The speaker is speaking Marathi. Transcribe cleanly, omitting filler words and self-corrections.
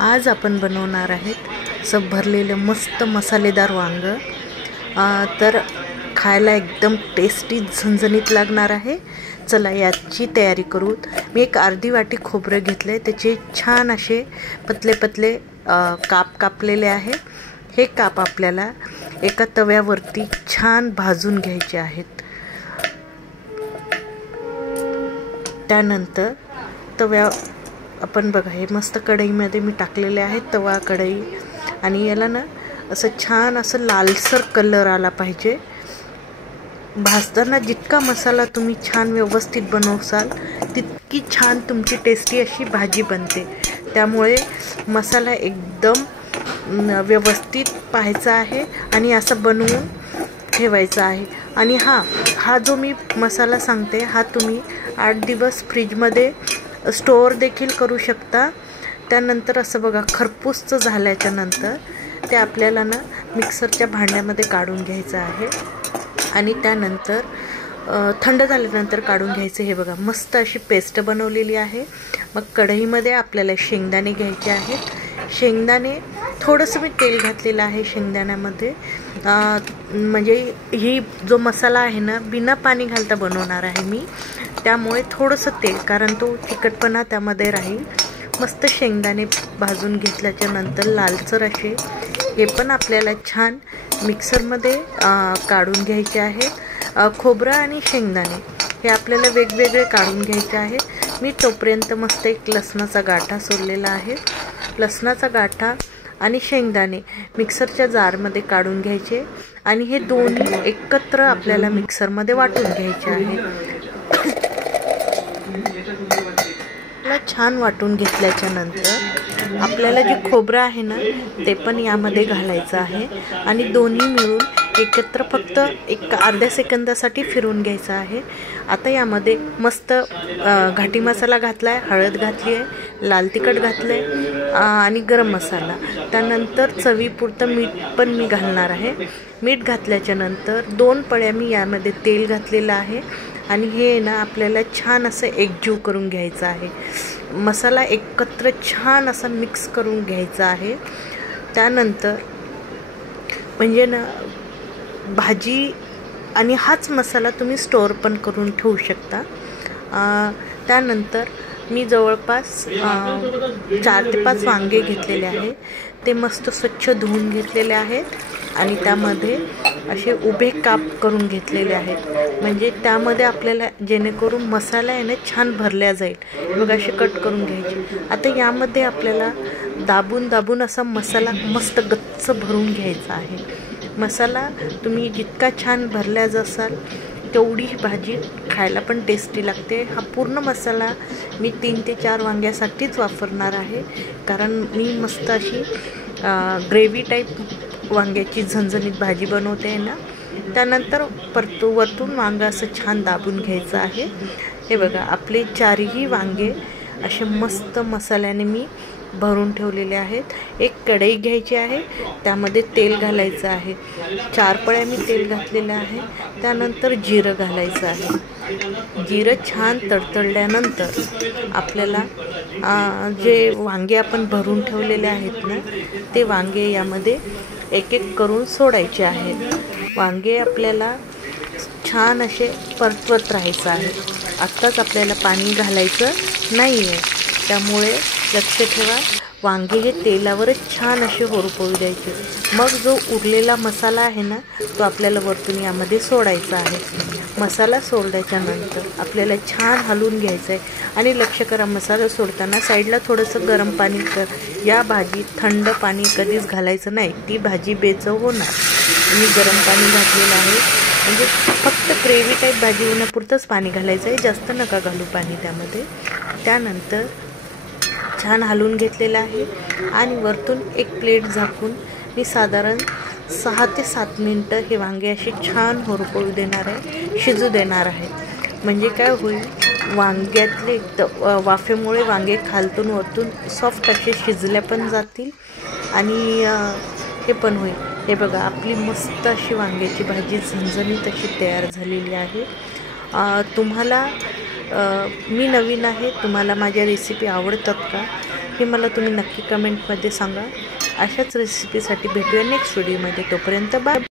आज आपण बनवणार आहेत असं भरलेलं मस्त मसालेदार वांग। तर खायला एकदम टेस्टी झणझणीत लागणार आहे। चला याची तयारी करू। मी एक अर्धी वाटी खोबरं घेतले, त्याचे छान असे पतले पतले काप कापलेले आहे। हे काप आपल्याला एका तव्यावरती छान भाजून घ्यायचे आहेत। त्यानंतर तव्या आपण बघा हे मस्त कढईमध्ये मी टाकलेले आहे, तवा कढई, आणि याला ना असं छान असं लालसर कलर आला पाहिजे। भाजताना जितका मसाला तुम्ही छान व्यवस्थित बनवसाल तितकी छान तुमची टेस्टी अशी भाजी बनते। त्यामुळे मसाला एकदम व्यवस्थित पाहायचा आहे आणि असं बनवून ठेवायचा आहे। आणि हा जो मी मसाला सांगते हा तुम्ही 8 दिवस फ्रीजमध्ये स्टोअर देखील करू शकता। त्यानंतर असं बघा खरपूस झाल्याच्या नंतर ते आपल्याला ना मिक्सरच्या भांड्यामध्ये काढून घ्यायचं आहे आणि त्यानंतर थंड झाल्यानंतर काढून घ्यायचे। हे बघा मस्त अशी पेस्ट बनवलेली आहे। मग कढईमध्ये आपल्याला शेंगदाणे घ्यायचे आहेत। शेंगदाणे थोडंसं मी तेल घातलेलं आहे शेंगदाण्यामध्ये, म्हणजे ही जो मसाला आहे ना बिना पाणी घालता बनवणार आहे मी, त्यामुळे थोडंसं तेल, कारण तो तिखटपणा त्यामध्ये राहील। मस्त शेंगदाणे भाजून घेतल्याच्या नंतर लालसर असे हे पण आपल्याला छान मिक्सरमध्ये काढून घ्यायचे आहे। खोबरं आणि शेंगदाणे हे आपल्याला वेगवेगळे काढून घ्यायचे आहे। मी तोपर्यंत मस्त एक लसणाचा गाठा सोललेला आहे। लसणाचा गाठा आणि शेंगदाणे मिक्सरच्या जारमध्ये काढून घ्यायचे आणि हे दोन्ही एकत्र आपल्याला मिक्सरमध्ये वाटून घ्यायचे आहे। छान वाटून घेतल्याच्या नंतर आपल्याला जे खोबरं आहे ना ते पण यामध्ये घालायचं आहे आणि दोन्ही मिळून एकत्र फक्त एक अर्ध्या सेकंदासाठी फिरवून घ्यायचं आहे। आता यामध्ये मस्त घाटी मसाला घातलाय, हळद घातली आहे, लाल तिखट घातले आणि गरम मसाला, त्यानंतर चवीपुरतं मीठ पण मी घालणार आहे। मीठ घातल्याच्या नंतर 2 पळ्या मी यामध्ये तेल घातलेलं आहे आणि हे ना आपल्याला छान असं एकजीव करून घ्यायचं आहे। मसाला एकत्र छान असं मिक्स करून घ्यायचा आहे। त्यानंतर म्हणजे ना भाजी आणि हाच मसाला तुम्ही स्टोअर पण करून ठेवू शकता। त्यानंतर मी जवळपास 4 ते 5 वांगे घेतलेले आहे, ते मस्त स्वच्छ धुवून घेतलेले आहेत आणि त्यामध्ये असे उभे काप करून घेतलेले आहेत, म्हणजे त्यामध्ये आपल्याला जेणेकरून मसाला आहे ना छान भरल्या जाईल। बघा असे कट करून घ्यायचे। आता यामध्ये आपल्याला दाबून दाबून असा मसाला मस्त गच्च भरून घ्यायचा आहे। मसाला तुम्ही जितका छान भरल्या जासाल तेवढी भाजी खायला पण टेस्टी लागते। हा पूर्ण मसाला मी 3 ते 4 वांग्यासाठीच वापरणार आहे, कारण मी मस्त अशी ग्रेव्ही टाईप वांग्याची झणझणीत भाजी बनवते आहे ना। त्यानंतर वरतून वांगं असं छान दाबून घ्यायचं आहे। हे बघा आपले 4ही वांगे असे मस्त मसाल्याने मी भरून ठेवलेले आहेत। एक कढई घ्यायची आहे, त्यामध्ये तेल घालायचं आहे। 4 पळ्या मी तेल घातलेलं आहे। त्यानंतर जिरं घालायचं आहे। जिरं छान तडतडल्यानंतर आपल्याला जे वांगे आपण भरून ठेवलेले आहेत ना ते वांगे यामध्ये एक एक करून सोडायचे आहेत। वांगे आपल्याला छान असे परतवत राहायचं आहे। आत्ताच आपल्याला पाणी घालायचं नाही आहे, त्यामुळे लक्ष ठेवा। वांगे हे तेलावरच छान असे होरपळू द्यायचे। मग जो उरलेला मसाला आहे ना तो आपल्याला वरतून यामध्ये सोडायचा आहे। मसाला सोडल्याच्या नंतर आपल्याला छान हलवून घ्यायचं आहे आणि लक्ष करा मसाला सोडताना साईडला थोडंसं गरम पाणी कर। या भाजीत थंड पाणी कधीच घालायचं नाही, ती भाजी बेचव होणार। मी गरम पाणी घातलेलं आहे, म्हणजे फक्त ग्रेव्ही टाईप भाजी होण्यापुरतंच पाणी घालायचं आहे, जास्त नका घालू पाणी त्यामध्ये। त्यानंतर छान हलवून घेतलेलं आहे आणि वरतून एक प्लेट झाकून मी साधारण 6 ते 7 मिनटं हे वांगे असे छान होरपळू देणार आहे, शिजू देणार आहे। म्हणजे काय होईल, वांग्यातले वाफेमुळे वांगे खालतून वरतून सॉफ्ट असे शिजल्या पण जातील आणि हे पण होईल। हे बघा आपली मस्त अशी वांग्याची भाजी झणझणीत अशी तयार झालेली आहे। तुम्हाला मी नवीन आहे, तुम्हाला माझ्या रेसिपी आवडतात का हे मला तुम्ही नक्की कमेंटमध्ये सांगा। अशाच रेसिपीसाठी भेटूया नेक्स्ट व्हिडिओमध्ये। तोपर्यंत बाय।